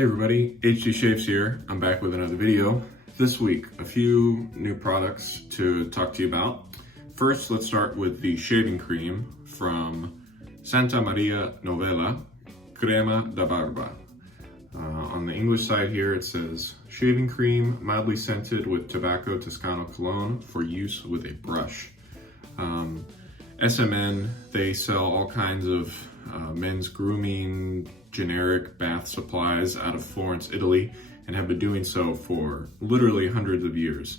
Hey everybody, HD Shaves here. I'm back with another video. This week, a few new products to talk to you about. First, let's start with the shaving cream from Santa Maria Novella Crema da Barba. On the English side here, it says, shaving cream mildly scented with tobacco Toscano cologne for use with a brush. SMN, they sell all kinds of men's grooming, generic bath supplies out of Florence, Italy, and have been doing so for literally hundreds of years.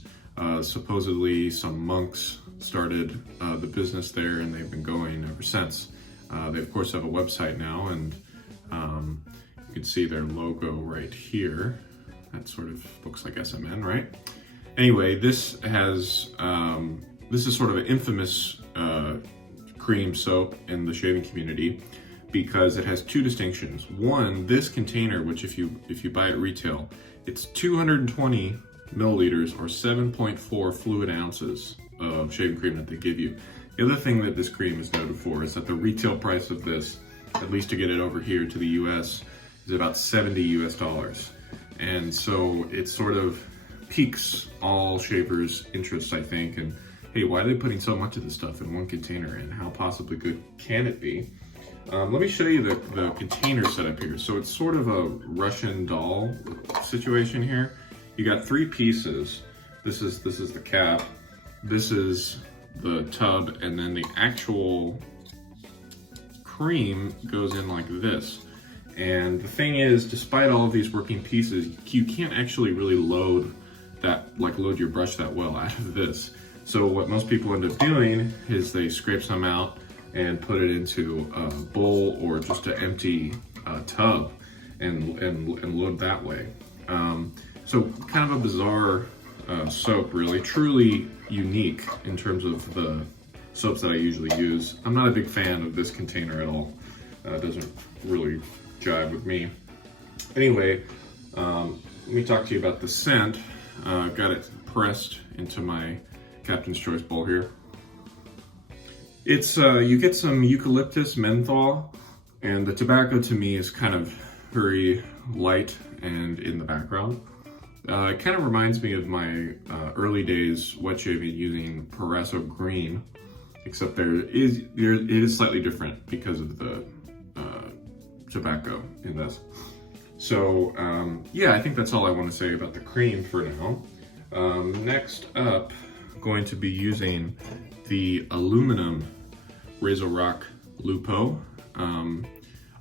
Supposedly some monks started the business there and they've been going ever since. They of course have a website now, and you can see their logo right here. That sort of looks like SMN, right? Anyway, this is sort of an infamous cream soap in the shaving community because it has two distinctions. One, this container, which if you buy at retail, it's 220 milliliters or 7.4 fluid ounces of shaving cream that they give you. The other thing that this cream is noted for is that the retail price of this, at least to get it over here to the US, is about $70 US. And so it sort of piques all shavers' interests, I think, and hey, why are they putting so much of this stuff in one container, and how possibly good can it be? Let me show you the container setup here. So it's sort of a Russian doll situation here. You got three pieces. This is the cap, this is the tub, and then the actual cream goes in like this. And the thing is, despite all of these working pieces, you can't actually really load your brush that well out of this. So what most people end up doing is they scrape some out and put it into a bowl or just an empty tub and load that way. So kind of a bizarre soap, really. Truly unique in terms of the soaps that I usually use. I'm not a big fan of this container at all. It doesn't really jive with me. Anyway, let me talk to you about the scent. I've got it pressed into my Captain's Choice bowl here. It's you get some eucalyptus menthol, and the tobacco to me is kind of very light and in the background. It kind of reminds me of my early days wet shaving using Razorock Green, except it is slightly different because of the tobacco in this. So yeah, I think that's all I want to say about the cream for now. Next up, going to be using the aluminum Razorock Lupo.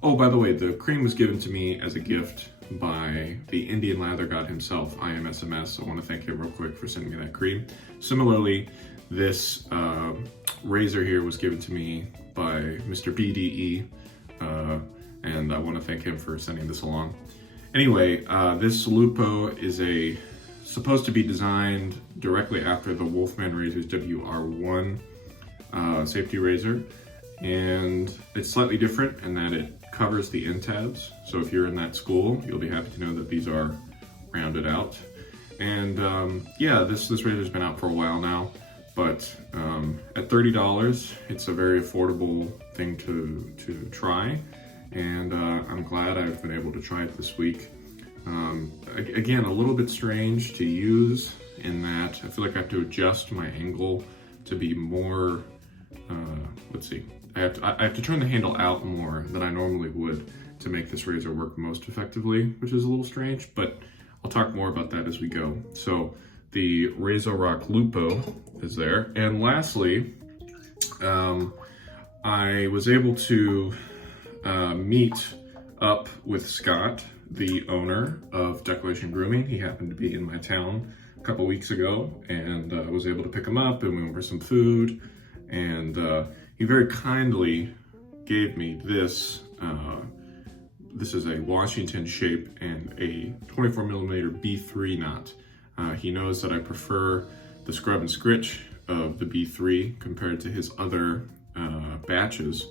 Oh, by the way, the cream was given to me as a gift by the Indian lather god himself, IMSMS. So I want to thank him real quick for sending me that cream. Similarly, this razor here was given to me by Mr. BDE, and I want to thank him for sending this along. Anyway, this Lupo is supposed to be designed directly after the Wolfman Razor's WR1 safety razor, and it's slightly different in that it covers the end tabs. So if you're in that school, you'll be happy to know that these are rounded out. And yeah, this razor's been out for a while now, but at $30, it's a very affordable thing to try, and I'm glad I've been able to try it this week. Again, a little bit strange to use in that I feel like I have to adjust my angle to be more, let's see, I have to turn the handle out more than I normally would to make this razor work most effectively, which is a little strange, but I'll talk more about that as we go. So the Razorock Lupo is there. And lastly, I was able to meet up with Scott, the owner of Declaration Grooming. He happened to be in my town a couple weeks ago, and I was able to pick him up, and we went for some food, and he very kindly gave me this. This is a Washington shape and a 24 millimeter B3 knot. He knows that I prefer the scrub and scritch of the B3 compared to his other batches,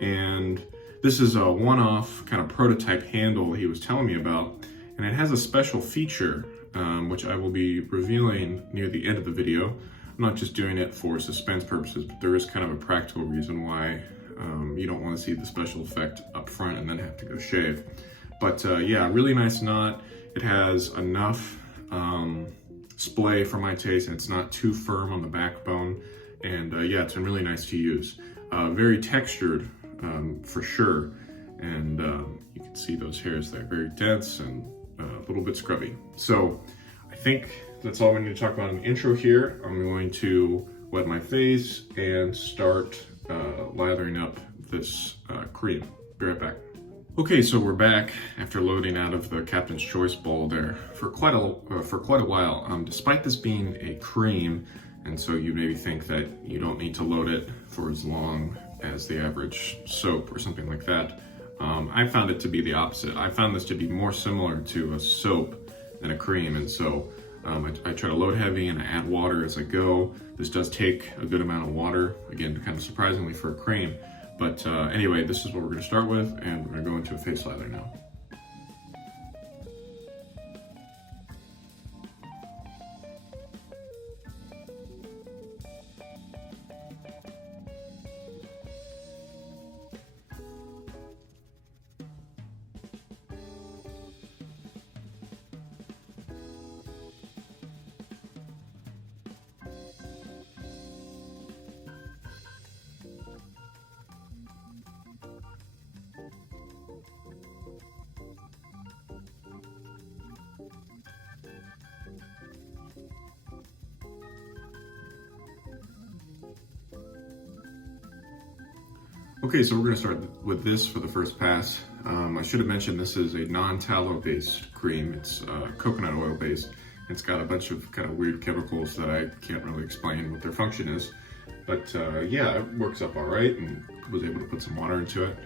and this is a one-off kind of prototype handle he was telling me about, and it has a special feature which I will be revealing near the end of the video. I'm not just doing it for suspense purposes, but there is kind of a practical reason why you don't want to see the special effect up front and then have to go shave. But yeah, really nice knot. It has enough splay for my taste, and it's not too firm on the backbone. And yeah, it's been really nice to use. Very textured for sure. And you can see those hairs there, very dense and a little bit scrubby. So I think that's all we need to talk about in the intro here. I'm going to wet my face and start lathering up this cream. Be right back. Okay, so we're back after loading out of the Captain's Choice bowl there for quite a while. Despite this being a cream, and so you maybe think that you don't need to load it for as long as the average soap or something like that. I found it to be the opposite. I found this to be more similar to a soap than a cream, and so I try to load heavy and I add water as I go. This does take a good amount of water, again, kind of surprisingly for a cream. But anyway, this is what we're going to start with, and we're going to go into a face lather now. Okay, so we're going to start with this for the first pass. I should have mentioned this is a non-tallow based cream. It's coconut oil based. It's got a bunch of kind of weird chemicals that I can't really explain what their function is. But yeah, it works up all right, and was able to put some water into it.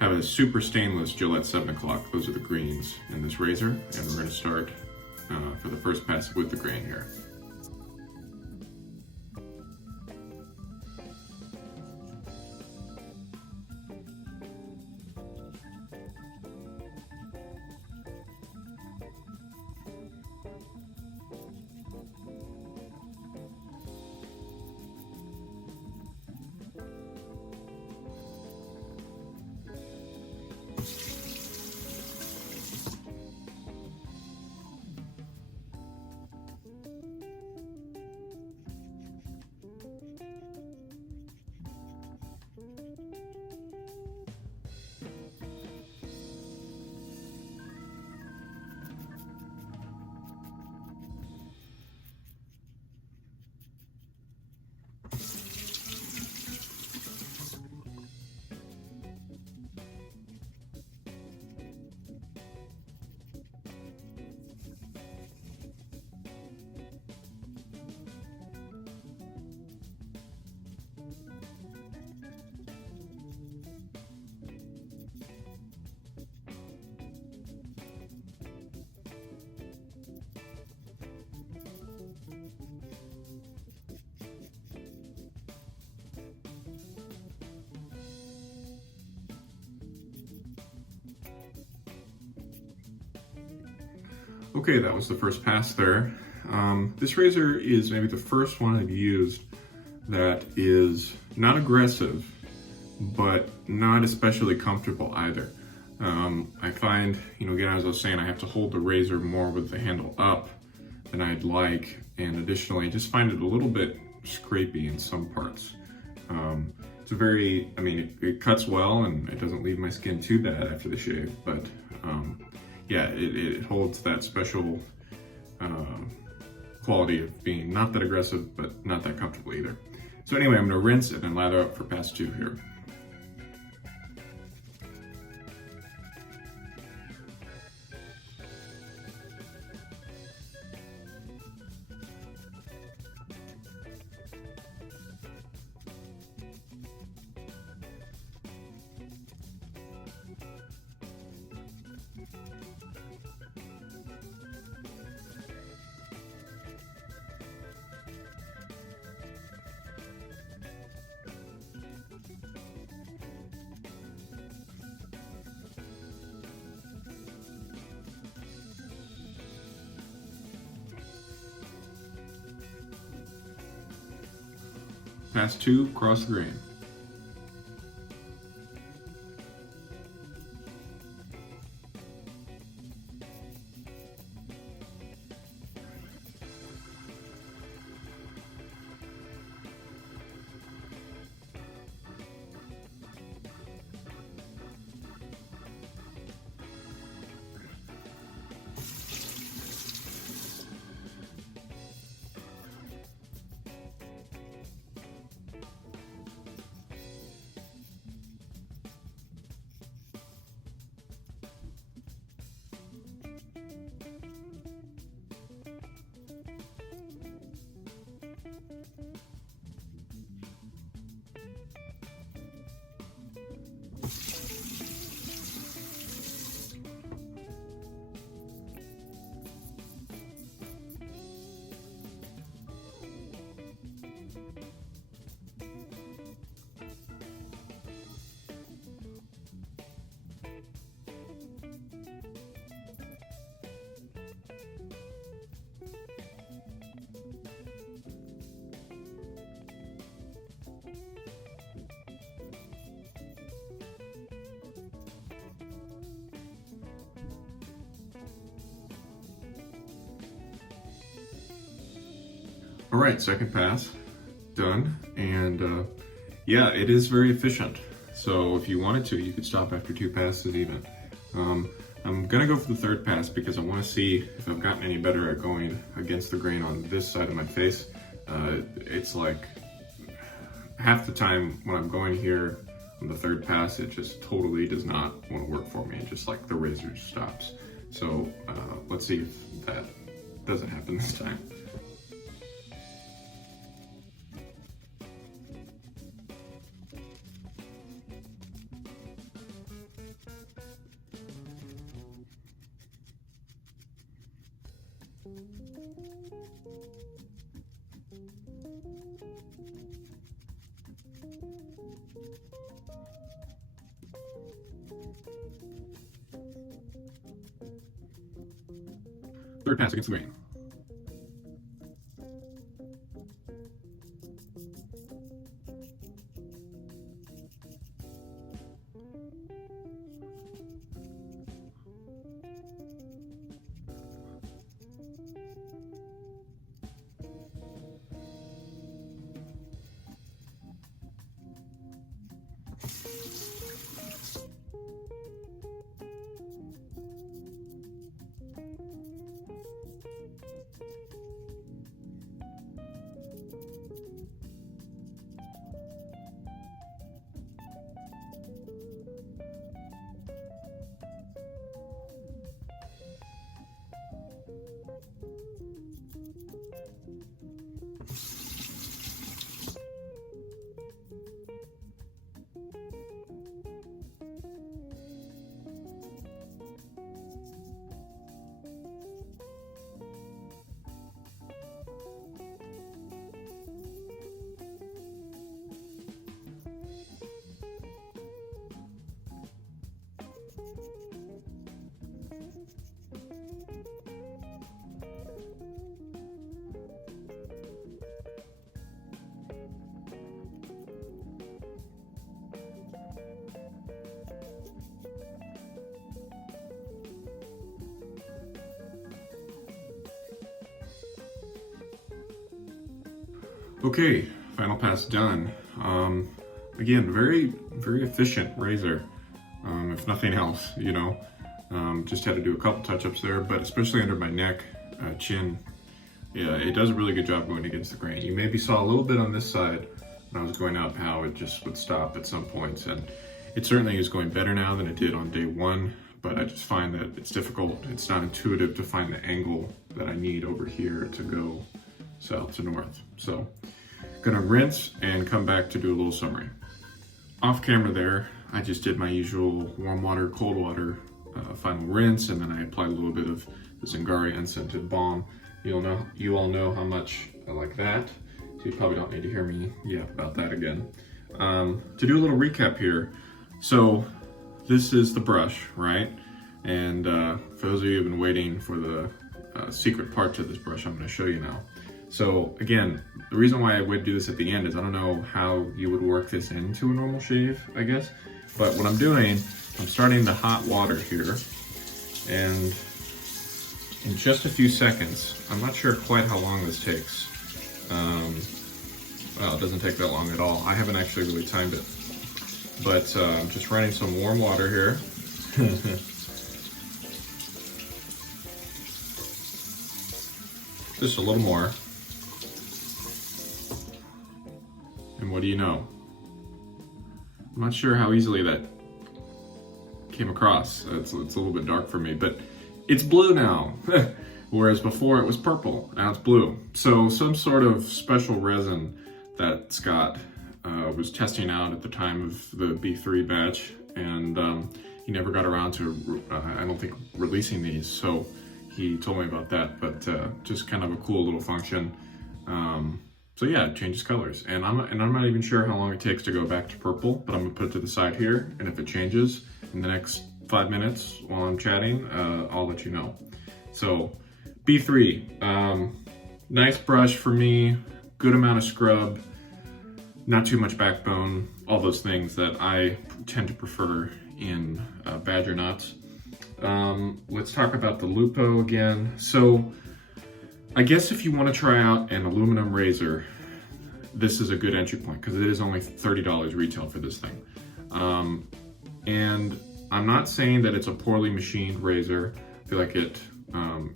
Have a super stainless Gillette 7 o'clock. Those are the greens in this razor. And we're going to start for the first pass with the grain here. Okay, that was the first pass there. This razor is maybe the first one I've used that is not aggressive, but not especially comfortable either. I find, again, as I was saying, I have to hold the razor more with the handle up than I'd like, and additionally, I just find it a little bit scrapey in some parts. It's a very, it cuts well and it doesn't leave my skin too bad after the shave, but yeah, it holds that special quality of being not that aggressive, but not that comfortable either. So anyway, I'm gonna rinse and then lather up for pass 2 here. Pass 2, cross the grain. right, second pass, done. And yeah, it is very efficient. So if you wanted to, you could stop after 2 passes even. I'm gonna go for the third pass because I wanna see if I've gotten any better at going against the grain on this side of my face. It's like half the time when I'm going here on the third pass, it just totally does not want to work for me. Just like the razor stops. So let's see if that doesn't happen this time. Third pass against the grain. Okay, final pass done. Again, very efficient razor, if nothing else, you know. Just had to do a couple touch-ups there, but especially under my neck, chin, yeah, it does a really good job going against the grain. You maybe saw a little bit on this side when I was going up how it just would stop at some points, and it certainly is going better now than it did on day one, but I just find that it's difficult. It's not intuitive to find the angle that I need over here to go south to north. So gonna rinse and come back to do a little summary. Off camera there, I just did my usual warm water, cold water final rinse, and then I applied a little bit of the Zingari Unscented Balm. You all know how much I like that, so you probably don't need to hear me yap about that again. To do a little recap here, so this is the brush, right? And for those of you who've been waiting for the secret part to this brush, I'm gonna show you now. So again, the reason why I would do this at the end is I don't know how you would work this into a normal shave, I guess. But what I'm doing, I'm starting the hot water here, and in just a few seconds, I'm not sure quite how long this takes. Well, it doesn't take that long at all. I haven't actually really timed it. But I'm just running some warm water here. Just a little more. And what do you know? I'm not sure how easily that came across. It's a little bit dark for me, but it's blue now. Whereas before it was purple, now it's blue. So some sort of special resin that Scott was testing out at the time of the B3 batch, and he never got around to, I don't think, releasing these. So he told me about that, but just kind of a cool little function. So yeah, it changes colors, and I'm not even sure how long it takes to go back to purple, but I'm gonna put it to the side here, and if it changes in the next 5 minutes while I'm chatting, I'll let you know. So B3, nice brush for me, good amount of scrub, not too much backbone, all those things that I tend to prefer in badger knots. Let's talk about the Lupo again. So I guess if you want to try out an aluminum razor, this is a good entry point because it is only $30 retail for this thing. And I'm not saying that it's a poorly machined razor. I feel like it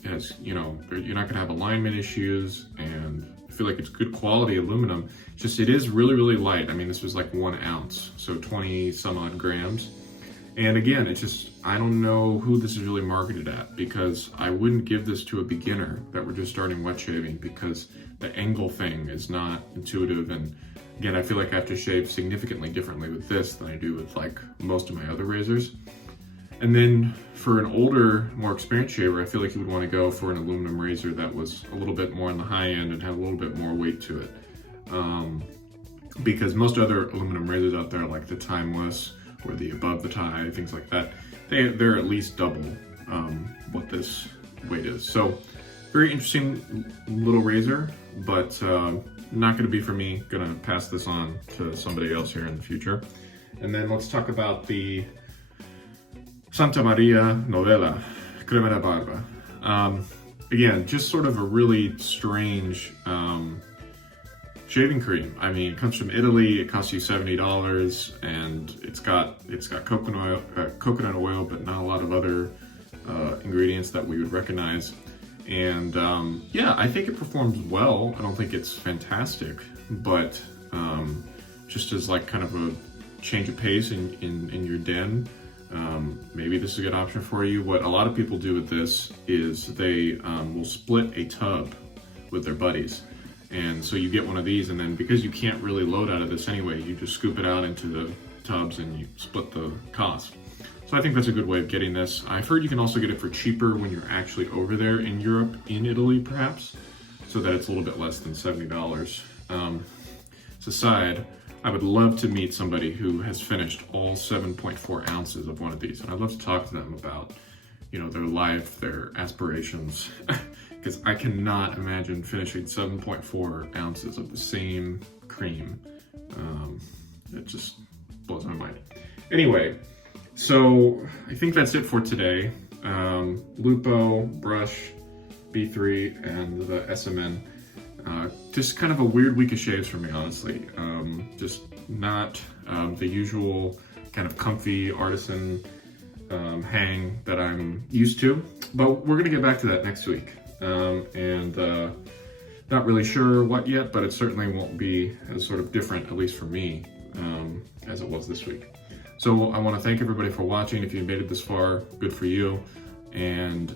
has, you know, you're not gonna have alignment issues, and I feel like it's good quality aluminum. Just, it is really, really light. I mean, this was like 1 ounce, so 20 some odd grams. And again, it's just, I don't know who this is really marketed at, because I wouldn't give this to a beginner that were just starting wet shaving, because the angle thing is not intuitive. And again, I feel like I have to shave significantly differently with this than I do with like most of my other razors. And then for an older, more experienced shaver, I feel like you would want to go for an aluminum razor that was a little bit more on the high end and had a little bit more weight to it. Because most other aluminum razors out there, like the Timeless or the Above the Tie, things like that, they're at least double what this weight is. So very interesting little razor, but not going to be for me. Gonna pass this on to somebody else here in the future. And then let's talk about the Santa Maria Novella Crema da Barba. Again, just sort of a really strange shaving cream. I mean, it comes from Italy. It costs you $70, and it's got coconut oil, but not a lot of other ingredients that we would recognize. And yeah, I think it performs well. I don't think it's fantastic, but just as like kind of a change of pace in your den, maybe this is a good option for you. What a lot of people do with this is they will split a tub with their buddies. And so you get one of these, and then because you can't really load out of this anyway, you just scoop it out into the tubs and you split the cost. So I think that's a good way of getting this. I've heard you can also get it for cheaper when you're actually over there in Europe, in Italy perhaps, so that it's a little bit less than $70. As a side, I would love to meet somebody who has finished all 7.4 ounces of one of these. And I'd love to talk to them about, you know, their life, their aspirations, because I cannot imagine finishing 7.4 ounces of the same cream. It just blows my mind. Anyway, so I think that's it for today. Lupo, brush, B3, and the SMN. Just kind of a weird week of shaves for me, honestly. Just not the usual kind of comfy artisan hang that I'm used to, but we're gonna get back to that next week. Not really sure what yet, but it certainly won't be as sort of different, at least for me, as it was this week. So I want to thank everybody for watching. If you made it this far, good for you. And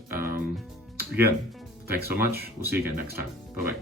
again, thanks so much. We'll see you again next time. Bye-bye.